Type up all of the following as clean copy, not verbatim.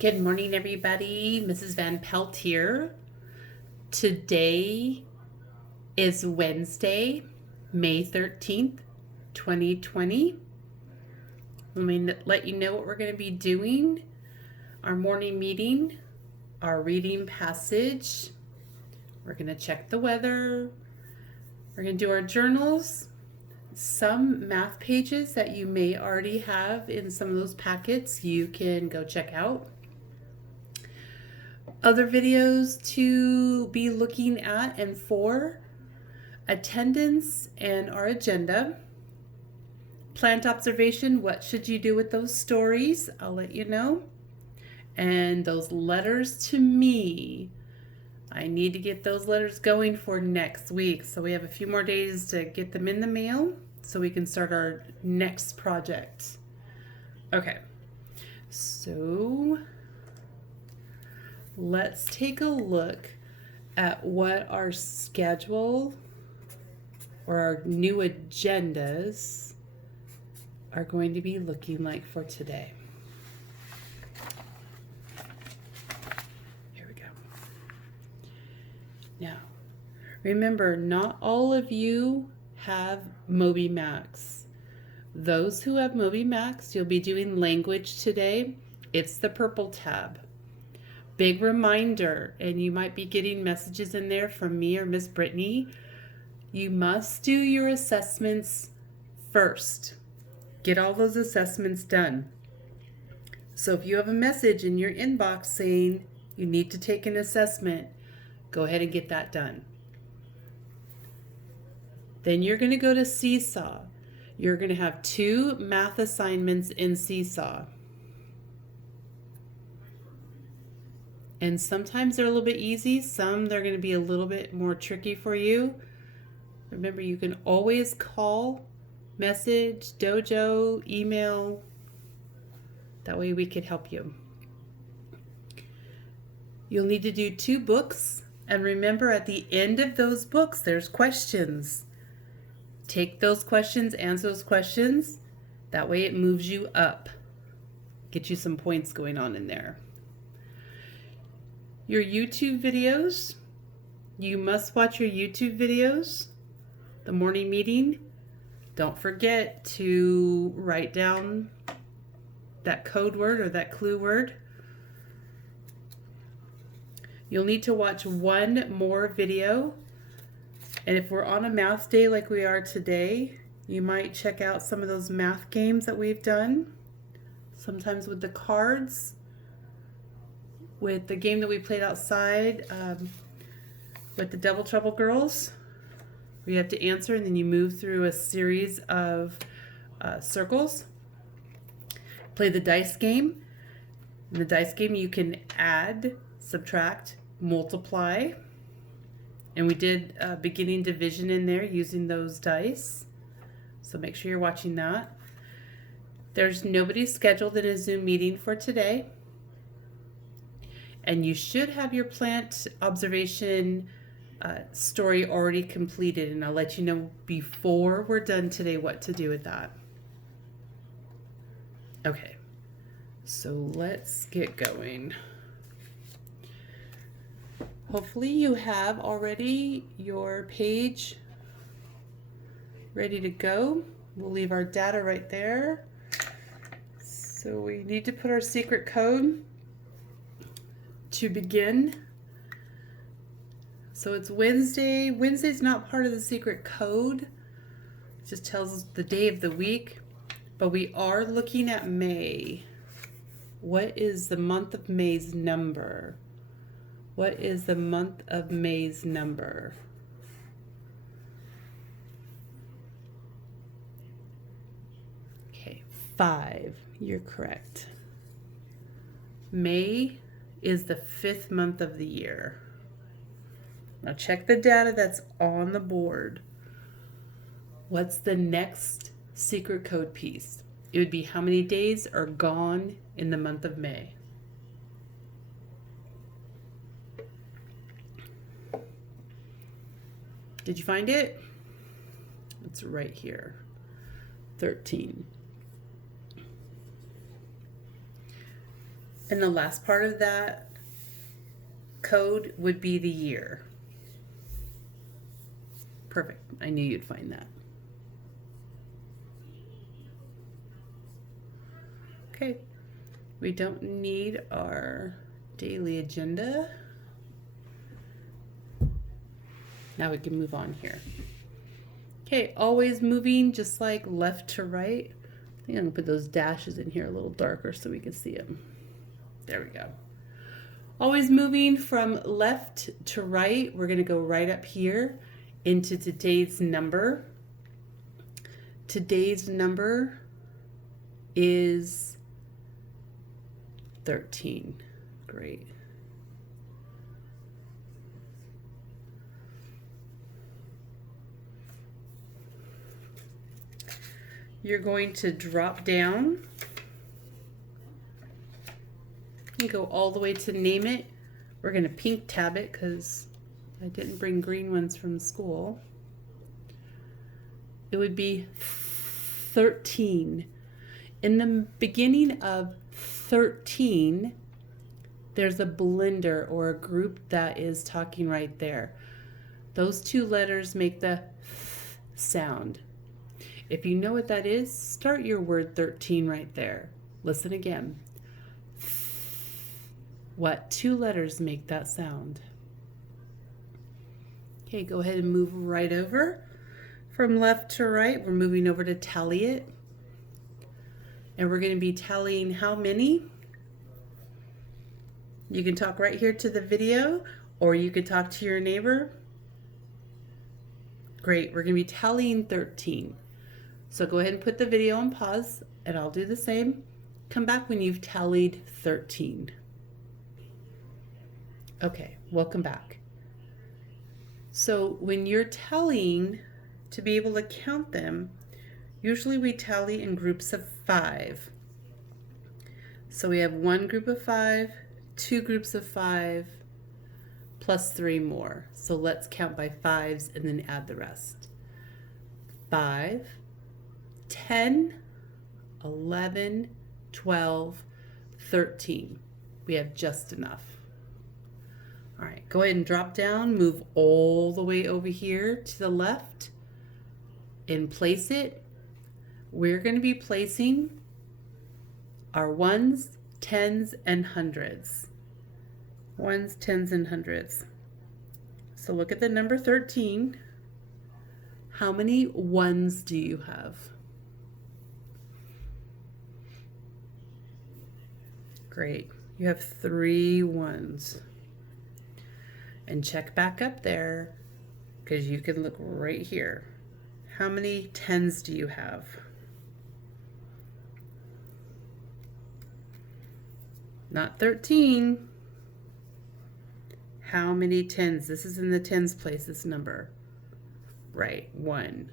Good morning, everybody. Mrs. Van Pelt here. Today is Wednesday, May 13th, 2020. Let me let you know what we're going to be doing. Our morning meeting, our reading passage. We're going to check the weather. We're going to do our journals. Some math pages that you may already have in some of those packets you can go check out. Other videos to be looking at and for: attendance and our agenda, plant observation, what should you do with those stories, I'll let you know, and those letters to me. I need to get those letters going for next week, so we have a few more days to get them in the mail so we can start our next project. Okay, so let's take a look at what our schedule or our new agendas are going to be looking like for today. Here we go. Now, remember, not all of you have Moby Max. Those who have Moby Max, you'll be doing language today. It's the purple tab. Big reminder, and you might be getting messages in there from me or Miss Brittany. You must do your assessments first. Get all those assessments done. So if you have a message in your inbox saying you need to take an assessment, go ahead and get that done. Then you're going to go to Seesaw. You're going to have 2 math assignments in Seesaw. And sometimes they're a little bit easy. Some they're going to be a little bit more tricky for you. Remember, you can always call, message, dojo, email. That way we could help you. You'll need to do 2 books. And remember, at the end of those books, there's questions. Take those questions, answer those questions. That way it moves you up. Get you some points going on in there. Your YouTube videos, you must watch your YouTube videos. The morning meeting, don't forget to write down that code word or that clue word. You'll need to watch 1 more video. And if we're on a math day like we are today, you might check out some of those math games that we've done. Sometimes with the cards. With the game that we played outside with the Double Trouble girls, where you have to answer and then you move through a series of circles. Play the dice game. In the dice game, you can add, subtract, multiply. And we did beginning division in there using those dice. So make sure you're watching that. There's nobody scheduled in a Zoom meeting for today. And you should have your plant observation story already completed, and I'll let you know before we're done today what to do with that. Okay, so let's get going. Hopefully you have already your page ready to go. We'll leave our data right there. So we need to put our secret code to begin. So it's Wednesday. Wednesday's not part of the secret code. It just tells us the day of the week. But we are looking at May. What is the month of May's number? What is the month of May's number? Okay, 5. You're correct. May is the 5th month of the year. Now check the data that's on the board. What's the next secret code piece? It would be how many days are gone in the month of May. Did you find it? It's right here. 13. And the last part of that code would be the year. Perfect. I knew you'd find that. Okay. We don't need our daily agenda. Now we can move on here. Okay, always moving just like left to right. I think I'm gonna put those dashes in here a little darker so we can see them. There we go. Always moving from left to right. We're gonna go right up here into today's number. Today's number is 13. Great. You're going to drop down and go all the way to name it. We're going to pink tab it because I didn't bring green ones from school. It would be 13. In the beginning of 13, there's a blender or a group that is talking right there. Those two letters make the sound. If you know what that is, start your word 13 right there. Listen again. What two letters make that sound? Okay, go ahead and move right over. From left to right, we're moving over to tally it. And we're going to be tallying how many? You can talk right here to the video, or you could talk to your neighbor. Great, we're going to be tallying 13. So go ahead and put the video on pause, and I'll do the same. Come back when you've tallied 13. Okay, welcome back. So when you're tallying, to be able to count them, usually we tally in groups of 5. So we have one group of 5, two groups of 5, plus 3 more. So let's count by 5s and then add the rest. 5, 10, 11, 12, 13. We have just enough. All right, go ahead and drop down, move all the way over here to the left and place it. We're going to be placing our ones, tens, and hundreds. Ones, tens, and hundreds. So look at the number 13. How many ones do you have? Great. You have 3 ones. And check back up there because you can look right here. How many tens do you have? Not 13. How many tens? This is in the tens place, this number. Right, 1.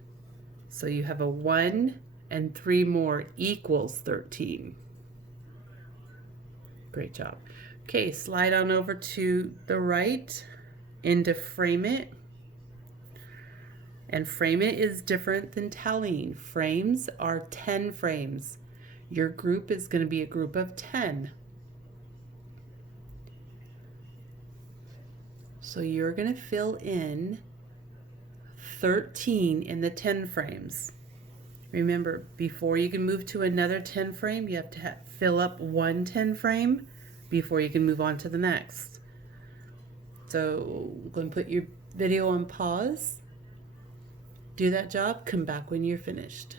So you have a 1 and 3 more equals 13. Great job. Okay, slide on over to the right into frame it. And frame it is different than tallying. Frames are 10 frames. Your group is going to be a group of 10. So you're going to fill in 13 in the 10 frames. Remember, before you can move to another 10 frame, you have to fill up one 10 frame before you can move on to the next. So I'm going to put your video on pause. Do that job, come back when you're finished.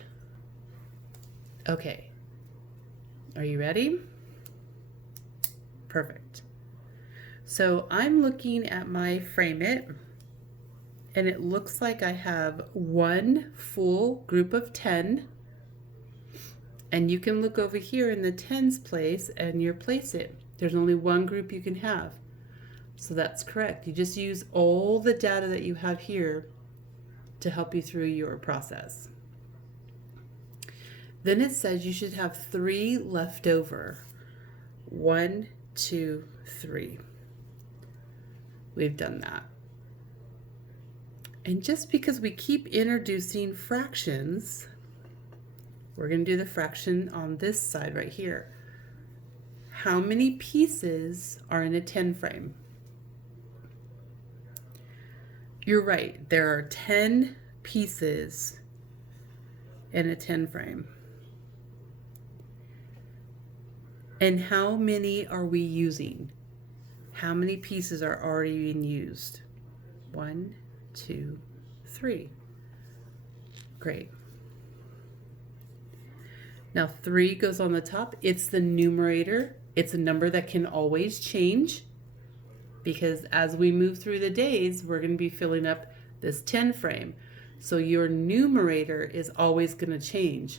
Okay, are you ready? Perfect. So I'm looking at my frame it, and it looks like I have one full group of 10, and you can look over here in the tens place and you place it. There's only one group you can have. So that's correct. You just use all the data that you have here to help you through your process. Then it says you should have 3 left over. 1, 2, 3. We've done that. And just because we keep introducing fractions, we're going to do the fraction on this side right here. How many pieces are in a 10 frame? You're right, there are 10 pieces in a 10 frame. And how many are we using? How many pieces are already being used? 1, 2, 3. Great. Now 3 goes on the top. It's the numerator. It's a number that can always change because as we move through the days, we're going to be filling up this 10 frame. So your numerator is always going to change.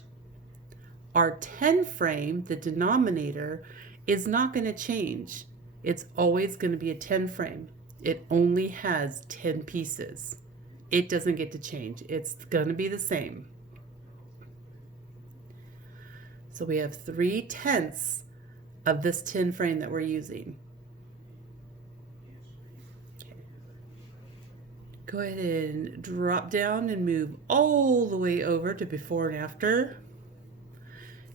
Our 10 frame, the denominator, is not going to change. It's always going to be a 10 frame. It only has 10 pieces. It doesn't get to change. It's going to be the same. So we have 3/10 of this 10 frame that we're using. Okay. Go ahead and drop down and move all the way over to before and after.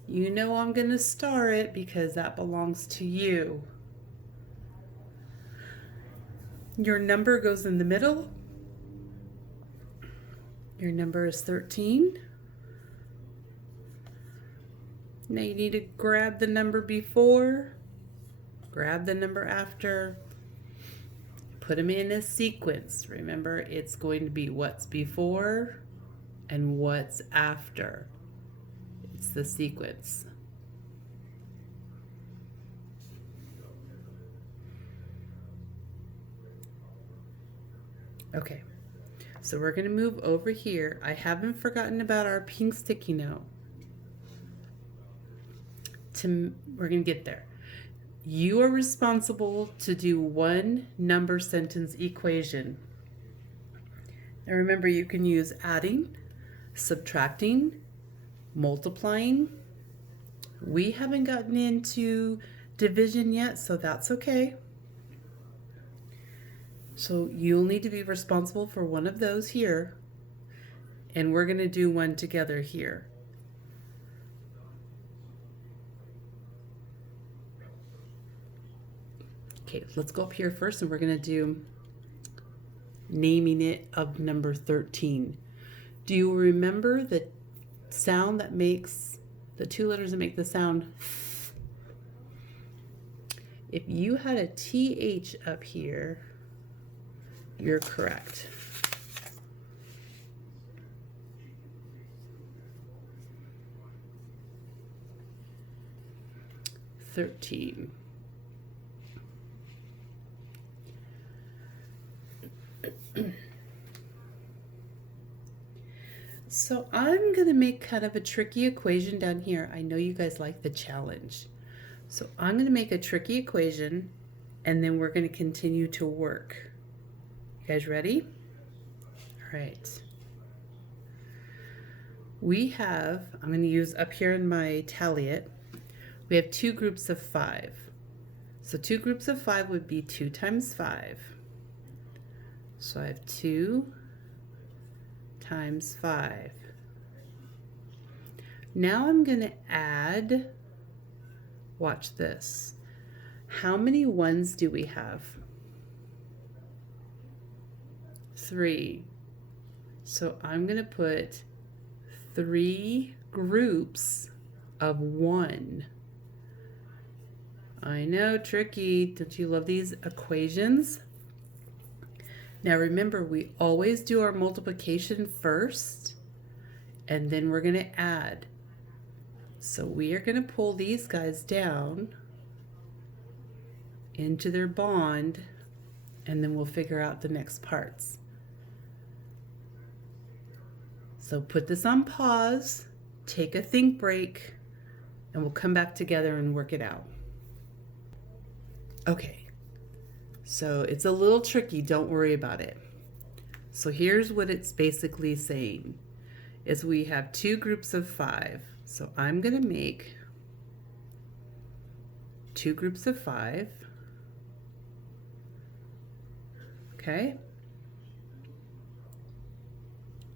You know I'm going to star it because that belongs to you. Your number goes in the middle. Your number is 13. Now you need to grab the number before, grab the number after, put them in a sequence. Remember, it's going to be what's before and what's after. It's the sequence. Okay, so we're going to move over here. I haven't forgotten about our pink sticky note. We're going to get there. You are responsible to do one number sentence equation. Now remember, you can use adding, subtracting, multiplying. We haven't gotten into division yet, so that's okay. So you'll need to be responsible for one of those here, and we're going to do one together here. Okay, let's go up here first, and we're going to do naming it of number 13. Do you remember the sound that makes, the two letters that make the sound? If you had a TH up here, you're correct. $13. So I'm going to make kind of a tricky equation down here. I know you guys like the challenge. So I'm going to make a tricky equation, and then we're going to continue to work. You guys ready? All right. We have, I'm going to use up here in my tally it, we have 2 groups of 5. So 2 groups of 5 would be 2 times 5. So I have 2 times 5. Now I'm going to add, watch this. How many ones do we have? 3. So I'm going to put 3 groups of 1. I know, tricky. Don't you love these equations? Now remember, we always do our multiplication first, and then we're going to add. So we are going to pull these guys down into their bond, and then we'll figure out the next parts. So put this on pause, take a think break, and we'll come back together and work it out. Okay, so it's a little tricky, don't worry about it. So here's what it's basically saying, is we have 2 groups of 5. So I'm going to make 2 groups of 5. Okay.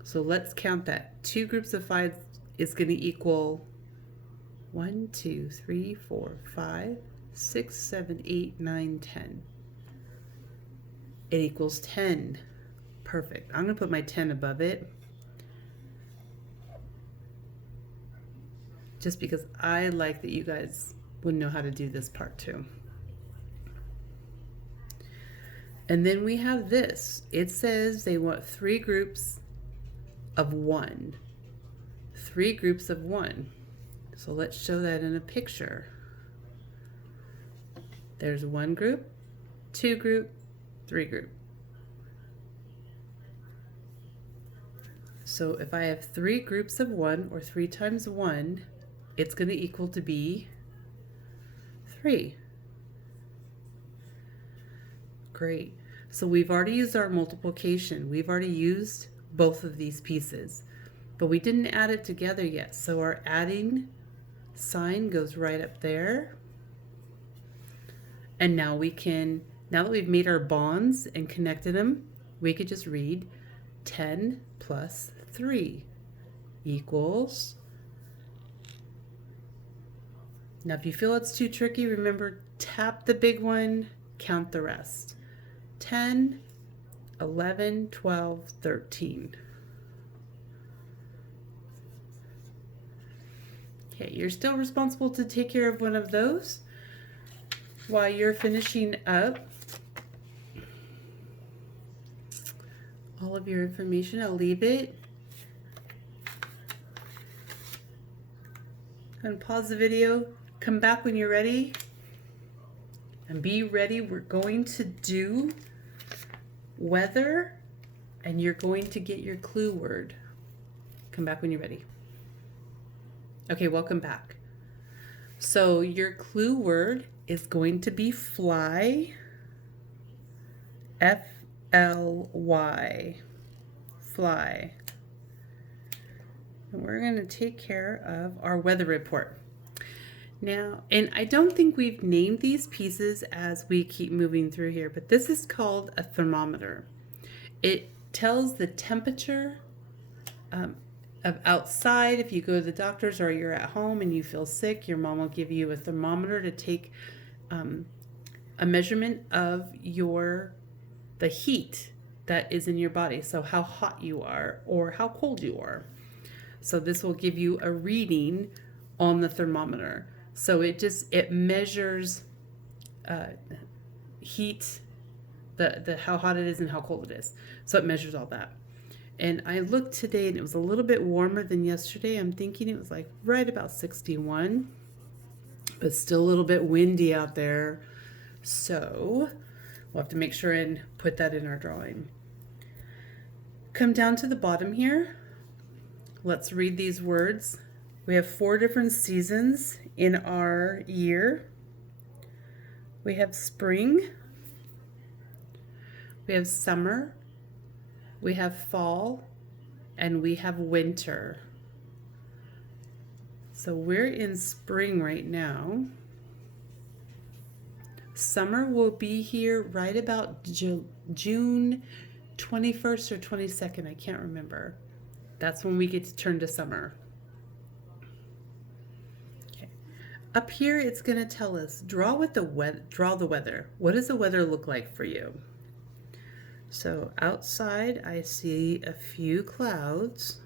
So let's count that. 2 groups of 5 is going to equal 1, 2, 3, 4, 5, 6, 7, 8, 9, 10. It equals 10. Perfect. I'm going to put my 10 above it, just because I like that you guys would know how to do this part too. And then we have this. It says they want 3 groups of 1. 3 groups of 1. So let's show that in a picture. There's 1 group, 2 group, 3 group. So if I have 3 groups of 1, or 3 times 1, it's going to equal to be 3. Great. So we've already used our multiplication. We've already used both of these pieces, but we didn't add it together yet. So our adding sign goes right up there. And now we can, now that we've made our bonds and connected them, we could just read 10 plus 3 equals. Now if you feel it's too tricky, remember, tap the big one, count the rest. 10, 11, 12, 13. Okay, you're still responsible to take care of one of those while you're finishing up all of your information. I'll leave it. And pause the video, come back when you're ready, and be ready. We're going to do weather, and you're going to get your clue word. Come back when you're ready. Okay, welcome back. So your clue word is going to be fly. F-L-Y. Fly. And we're going to take care of our weather report. Now, and I don't think we've named these pieces as we keep moving through here, but this is called a thermometer. It tells the temperature of outside. If you go to the doctor's or you're at home and you feel sick, your mom will give you a thermometer to take a measurement of the heat that is in your body. So how hot you are or how cold you are. So this will give you a reading on the thermometer. So it measures heat, the how hot it is and how cold it is. So it measures all that. And I looked today and it was a little bit warmer than yesterday. I'm thinking it was like right about 61, but still a little bit windy out there. So we'll have to make sure and put that in our drawing. Come down to the bottom here. Let's read these words. We have 4 different seasons in our year. We have spring, we have summer, we have fall, and we have winter. So we're in spring right now. Summer will be here right about June 21st or 22nd, I can't remember. That's when we get to turn to summer. Okay. Up here, it's going to tell us, draw the weather. What does the weather look like for you? So outside, I see a few clouds.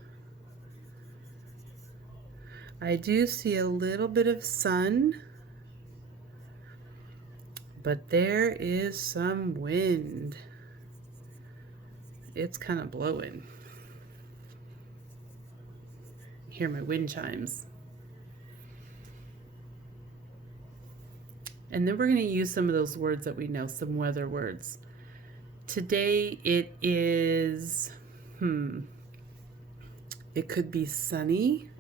I do see a little bit of sun, but there is some wind. It's kind of blowing. Hear my wind chimes. And then we're going to use some of those words that we know, some weather words. Today it is, it could be sunny,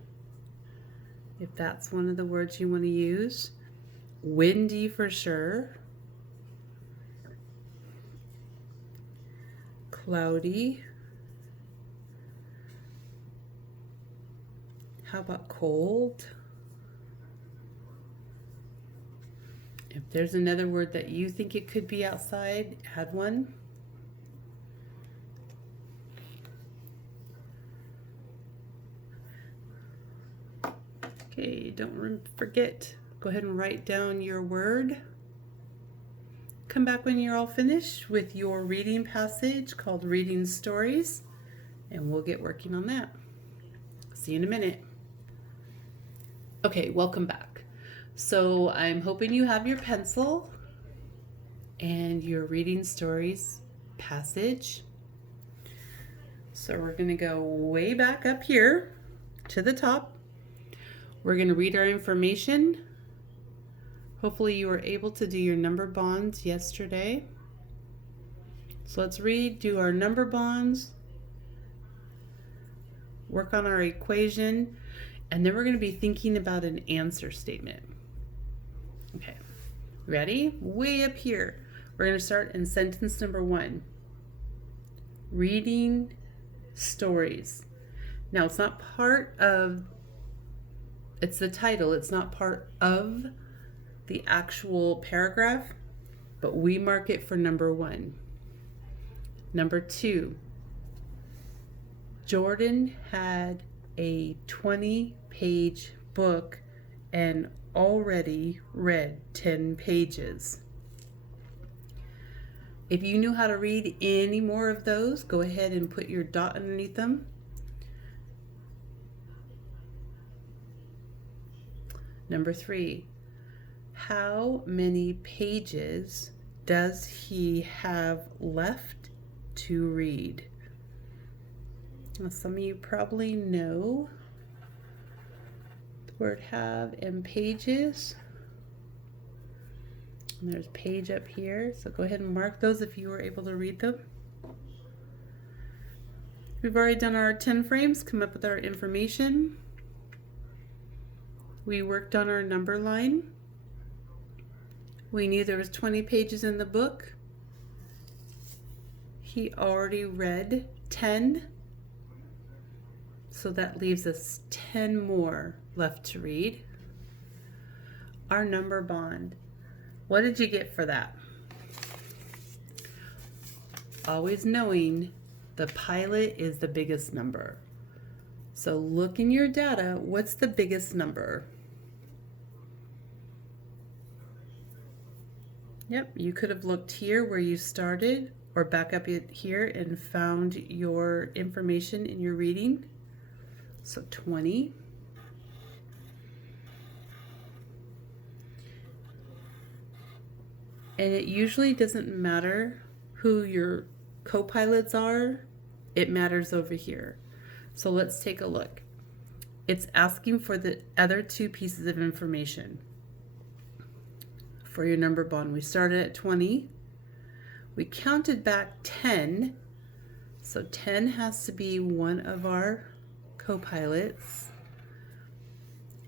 if that's one of the words you want to use. Windy for sure. Cloudy. How about cold? If there's another word that you think it could be outside, add one. Okay, don't forget, go ahead and write down your word. come back when you're all finished with your reading passage called Reading Stories, and we'll get working on that. See you in a minute. Okay, welcome back. So I'm hoping you have your pencil and your Reading Stories passage. So we're going to go way back up here to the top. We're going to read our information. Hopefully you were able to do your number bonds yesterday. So let's do our number bonds, work on our equation, and then we're going to be thinking about an answer statement. Okay, ready? Way up here. We're going to start in sentence number 1. Reading stories. Now it's not part of, it's the title, it's not part of the actual paragraph, but we mark it for number 1. Number 2, Jordan had a 20-page book and already read 10 pages. If you knew how to read any more of those, go ahead and put your dot underneath them. Number 3, how many pages does he have left to read? Now, some of you probably know the word have and pages. And there's page up here, so go ahead and mark those if you were able to read them. We've already done our 10 frames, come up with our information. We worked on our number line. We knew there was 20 pages in the book. He already read 10. So that leaves us 10 more left to read. Our number bond. What did you get for that? Always knowing the pilot is the biggest number. So look in your data, what's the biggest number? Yep, you could have looked here where you started or back up here and found your information in your reading. So 20. And it usually doesn't matter who your co-pilots are, it matters over here. So let's take a look. It's asking for the other 2 pieces of information. For your number bond, we started at 20. We counted back 10. So 10 has to be one of our co-pilots.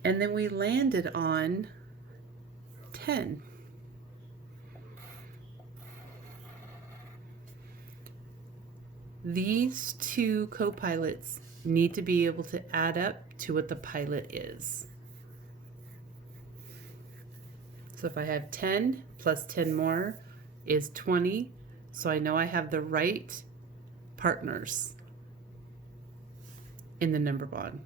And then we landed on 10. These 2 co-pilots need to be able to add up to what the pilot is. So if I have 10 plus 10 more is 20, so I know I have the right partners in the number bond.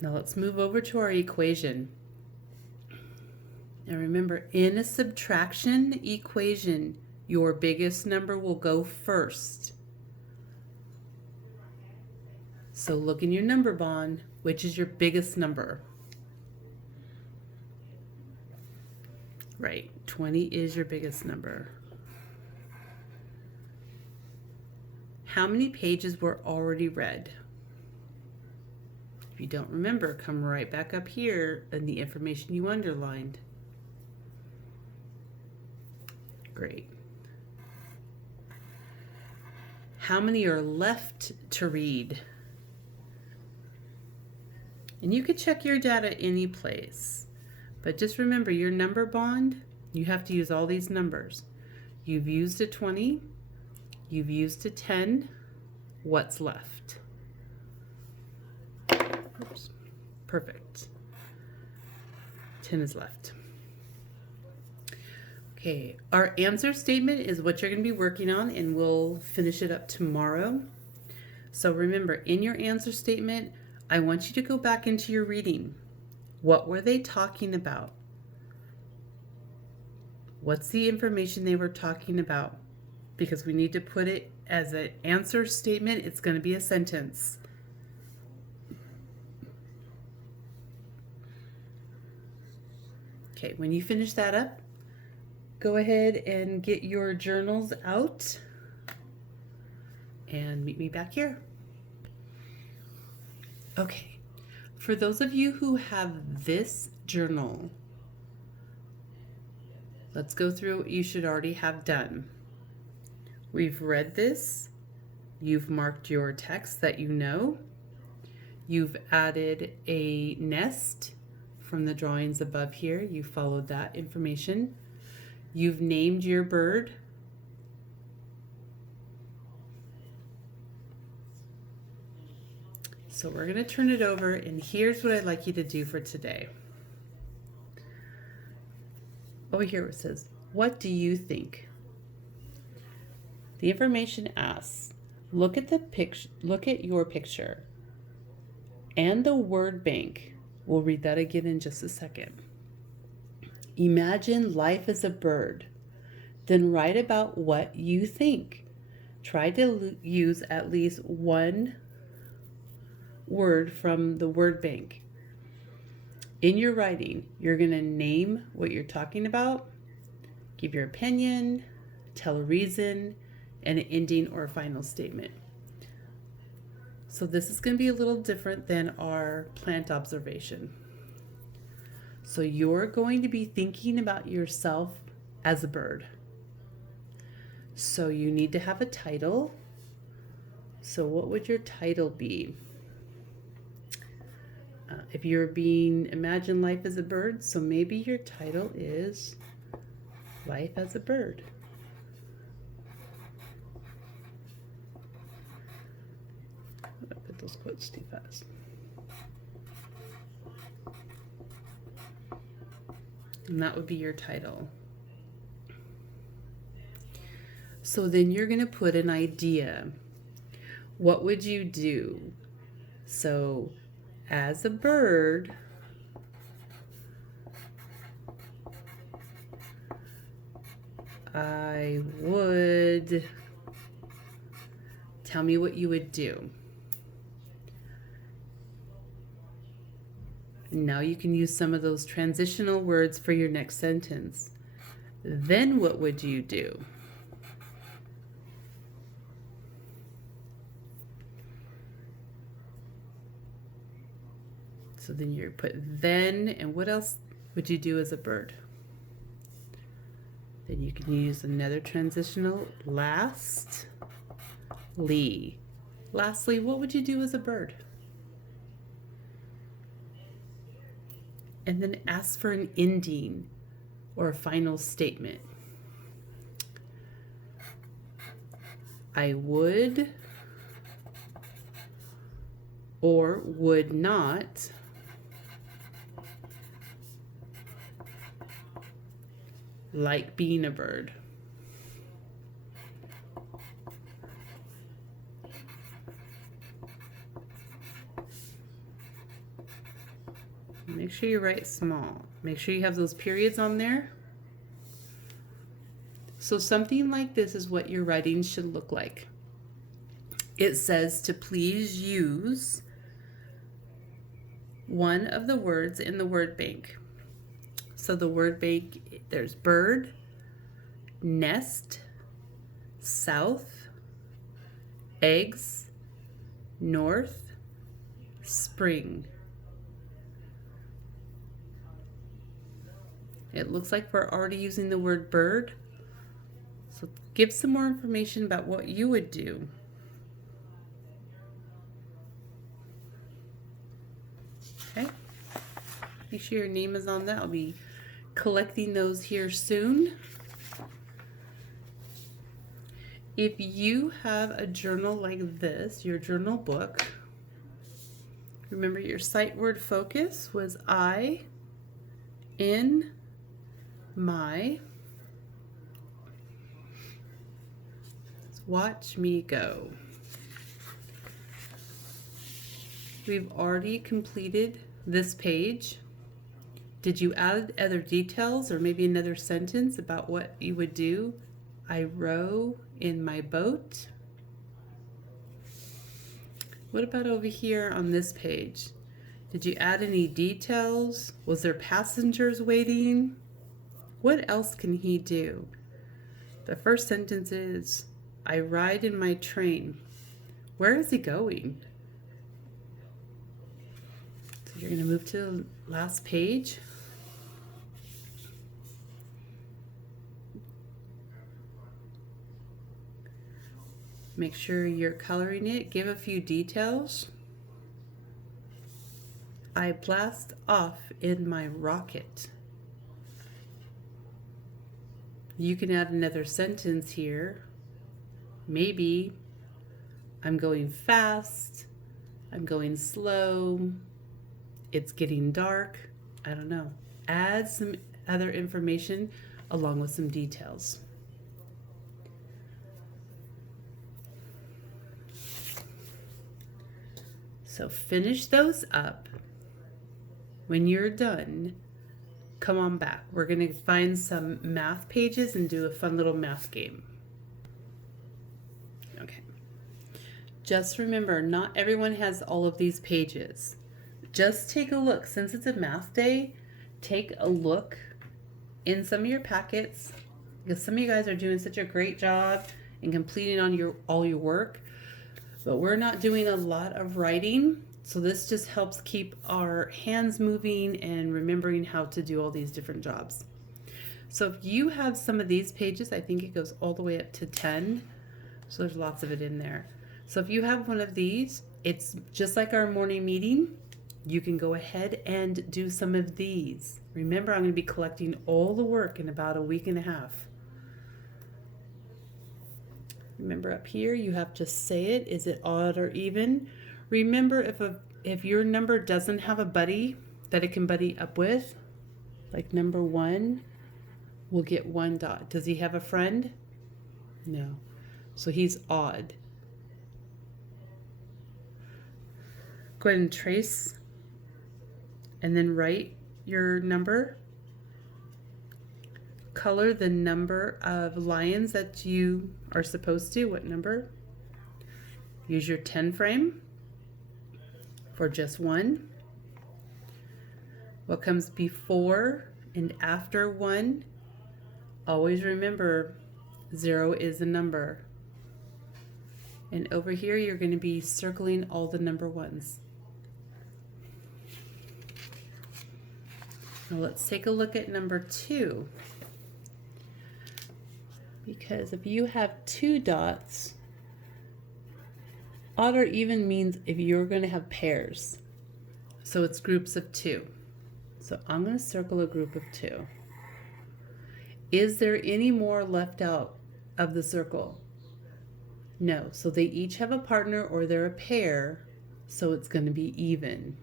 Now let's move over to our equation. Now remember, in a subtraction equation, your biggest number will go first. So look in your number bond, which is your biggest number? Right, 20 is your biggest number. How many pages were already read? If you don't remember, come right back up here in the information you underlined. Great. How many are left to read? And you could check your data any place, but just remember your number bond, you have to use all these numbers. You've used a 20, you've used a 10, what's left? Oops. Perfect. 10 is left. Okay, our answer statement is what you're going to be working on, and we'll finish it up tomorrow. So remember, in your answer statement, I want you to go back into your reading. What were they talking about? What's the information they were talking about? Because we need to put it as an answer statement. It's going to be a sentence. Okay, when you finish that up, go ahead and get your journals out and meet me back here. Okay, for those of you who have this journal, let's go through what you should already have done. We've read this. You've marked your text that you know. You've added a nest from the drawings above here. You followed that information. You've named your bird. So we're going to turn it over, and here's what I'd like you to do for today. Over here it says, what do you think? The information asks, look at your picture and the word bank. We'll read that again in just a second. Imagine life as a bird. Then write about what you think. Try to use at least one word from the word bank. In your writing, you're going to name what you're talking about, give your opinion, tell a reason, and an ending or a final statement. So this is going to be a little different than our plant observation. So you're going to be thinking about yourself as a bird. So you need to have a title. So what would your title be? If you're being imagine life as a bird, so maybe your title is Life as a Bird. I put those quotes too fast. And that would be your title. So then you're going to put an idea. What would you do? So as a bird, I would, tell me what you would do. Now you can use some of those transitional words for your next sentence. Then what would you do? So then you put then, and what else would you do as a bird? Then you can use another transitional, lastly. Lastly, what would you do as a bird? And then ask for an ending or a final statement. I would or would not like being a bird. Make sure you write small. Make sure you have those periods on there. So something like this is what your writing should look like. It says to please use one of the words in the word bank. So the word bank, there's bird, nest, south, eggs, north, spring. It looks like we're already using the word bird. So give some more information about what you would do. Okay. Make sure your name is on that. I'll be collecting those here soon. If you have a journal like this, your journal book, remember your sight word focus was I, in, my. Watch me go. We've already completed this page. Did you add other details or maybe another sentence about what you would do? I row in my boat. What about over here on this page? Did you add any details? Was there passengers waiting? What else can he do? The first sentence is, I ride in my train. Where is he going? So you're going to move to the last page. Make sure you're coloring it. Give a few details. I blast off in my rocket. You can add another sentence here. Maybe I'm going fast, I'm going slow, it's getting dark. I don't know. Add some other information along with some details. So finish those up. When you're done, come on back. We're going to find some math pages and do a fun little math game. Okay. Just remember, not everyone has all of these pages. Just take a look. Since it's a math day, take a look in some of your packets, because some of you guys are doing such a great job in completing on all your work. But we're not doing a lot of writing, so this just helps keep our hands moving and remembering how to do all these different jobs. So if you have some of these pages, I think it goes all the way up to 10, so there's lots of it in there. So if you have one of these, it's just like our morning meeting. You can go ahead and do some of these. Remember, I'm going to be collecting all the work in about a week and a half. Remember up here, you have to say it. Is it odd or even? Remember, if your number doesn't have a buddy that it can buddy up with, like number 1 will get 1 dot. Does he have a friend? No. So he's odd. Go ahead and trace and then write your number. Color the number of lions that you are supposed to. What number? Use your 10 frame for just 1. What comes before and after 1? Always remember 0 is a number. And over here you're going to be circling all the number 1s. Now let's take a look at number 2. Because if you have 2 dots, odd or even means if you're going to have pairs. So it's groups of 2. So I'm going to circle a group of 2. Is there any more left out of the circle? No. So they each have a partner or they're a pair, so it's going to be even.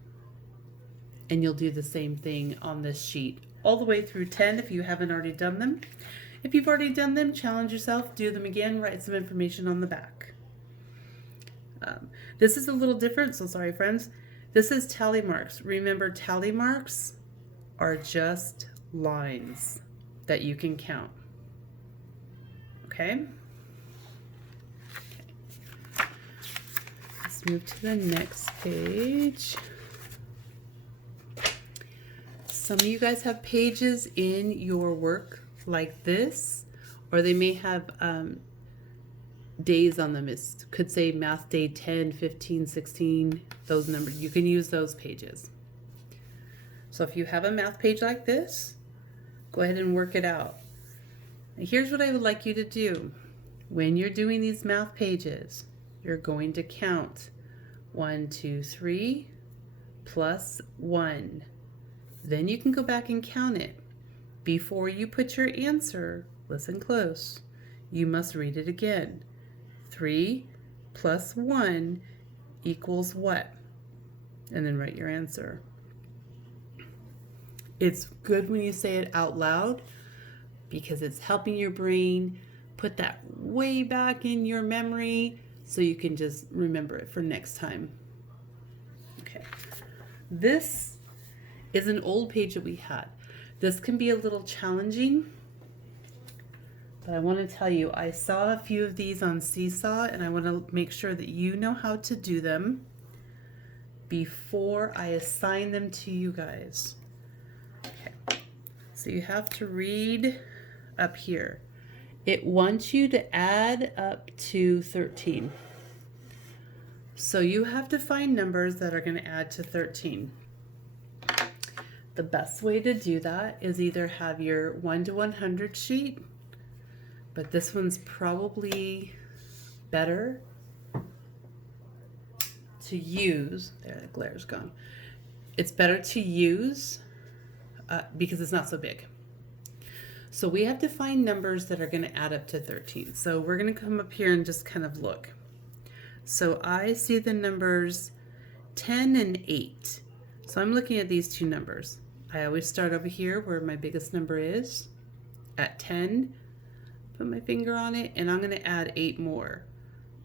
And you'll do the same thing on this sheet all the way through 10 if you haven't already done them. If you've already done them, challenge yourself, do them again, write some information on the back. This is a little different, so sorry friends. This is tally marks. Remember, tally marks are just lines that you can count. Okay? Let's move to the next page. Some of you guys have pages in your work like this, or they may have days on them. It could say math day 10, 15, 16, those numbers. You can use those pages. So if you have a math page like this, go ahead and work it out. And here's what I would like you to do. When you're doing these math pages, you're going to count 1, 2, 3 plus 1. Then you can go back and count it. Before you put your answer, listen close, you must read it again. 3 plus 1 equals what? And then write your answer. It's good when you say it out loud because it's helping your brain put that way back in your memory so you can just remember it for next time. Okay. This is an old page that we had. This can be a little challenging, but I want to tell you, I saw a few of these on Seesaw, and I want to make sure that you know how to do them before I assign them to you guys. Okay, so you have to read up here. It wants you to add up to 13. So you have to find numbers that are going to add to 13. The best way to do that is either have your 1 to 100 sheet, but this one's probably better to use. There, the glare's gone. It's better to use because it's not so big. So we have to find numbers that are going to add up to 13. So we're going to come up here and just kind of look. So I see the numbers 10 and 8. So I'm looking at these two numbers. I always start over here where my biggest number is at 10. Put my finger on it, and I'm going to add 8 more.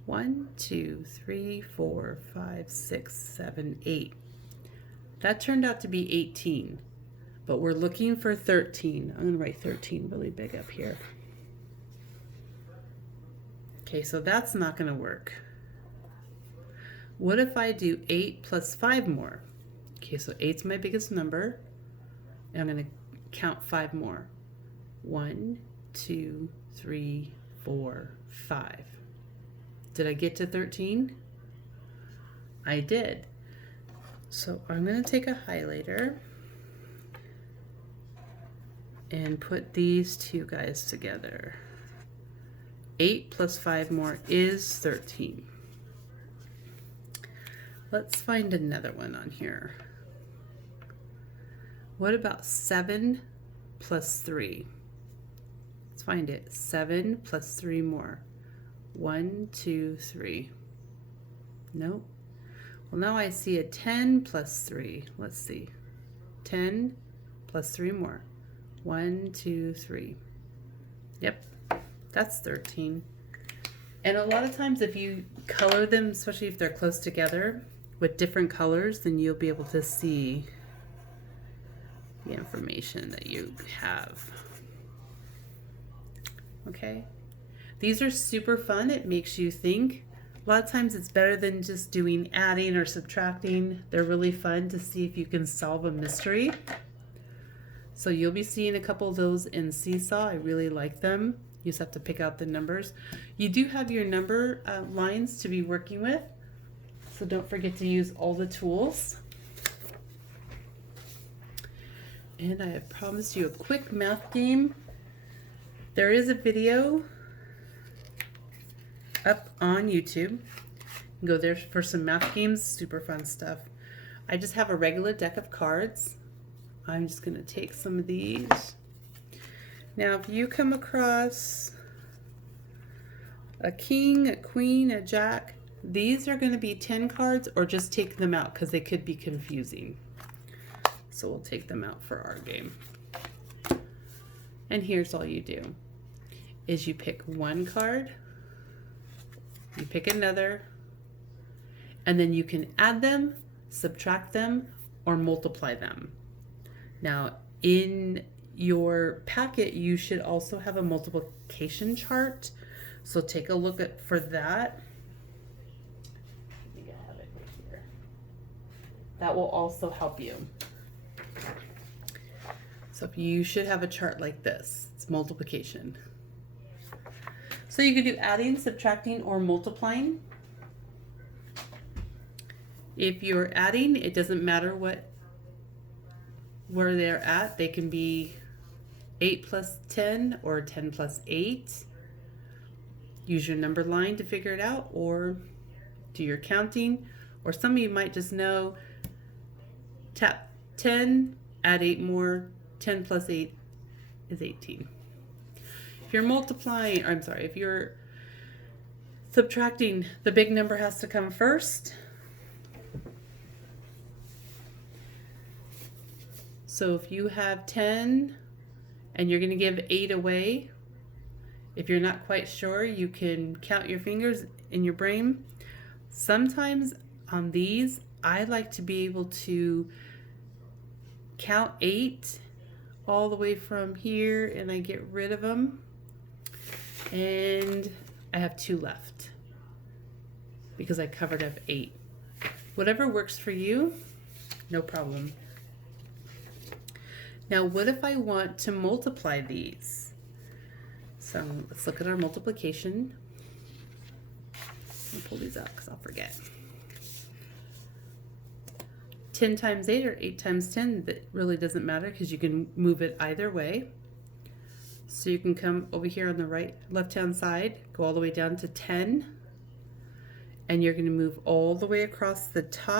1, 2, 3, 4, 5, 6, 7, 8. That turned out to be 18, but we're looking for 13. I'm going to write 13 really big up here. Okay, so that's not going to work. What if I do 8 plus 5 more? Okay, so 8's my biggest number, and I'm going to count 5 more. 1, 2, 3, 4, 5. Did I get to 13? I did. So I'm going to take a highlighter and put these two guys together. 8 plus 5 more is 13. Let's find another one on here. What about 7 plus 3? Let's find it. 7 plus 3 more. 1, 2, 3. Nope. Well, now I see a 10 plus 3. Let's see. 10 plus 3 more. 1, 2, 3. Yep, that's 13. And a lot of times if you color them, especially if they're close together with different colors, then you'll be able to see the information that you have. Okay, these are super fun. It makes you think. A lot of times it's better than just doing adding or subtracting. They're really fun to see if you can solve a mystery. So you'll be seeing a couple of those in Seesaw. I really like them. You just have to pick out the numbers. You do have your number lines to be working with, so don't forget to use all the tools. And I have promised you a quick math game. There is a video up on YouTube. Go there for some math games, super fun stuff. I just have a regular deck of cards. I'm just going to take some of these. Now, if you come across a king, a queen, a jack, these are going to be 10 cards, or just take them out because they could be confusing. So we'll take them out for our game. And here's all you do is you pick one card, you pick another, and then you can add them, subtract them, or multiply them. Now, in your packet, you should also have a multiplication chart. So take a look for that. I think I have it right here. That will also help you. So you should have a chart like this. It's multiplication. So you could do adding, subtracting, or multiplying. If you're adding, it doesn't matter where they're at. They can be 8 plus 10 or 10 plus 8. Use your number line to figure it out, or do your counting. Or some of you might just know, tap 10, add 8 more, 10 plus 8 is 18. If you're multiplying, or I'm sorry, if you're subtracting, the big number has to come first. So if you have 10 and you're going to give 8 away, if you're not quite sure, you can count your fingers in your brain. Sometimes on these, I like to be able to count 8 all the way from here, and I get rid of them. And I have 2 left because I covered up 8. Whatever works for you, no problem. Now, what if I want to multiply these? So let's look at our multiplication. I'll pull these out because I'll forget. 10 times 8 or 8 times 10, that really doesn't matter because you can move it either way. So you can come over here on the left-hand side, go all the way down to 10, and you're going to move all the way across the top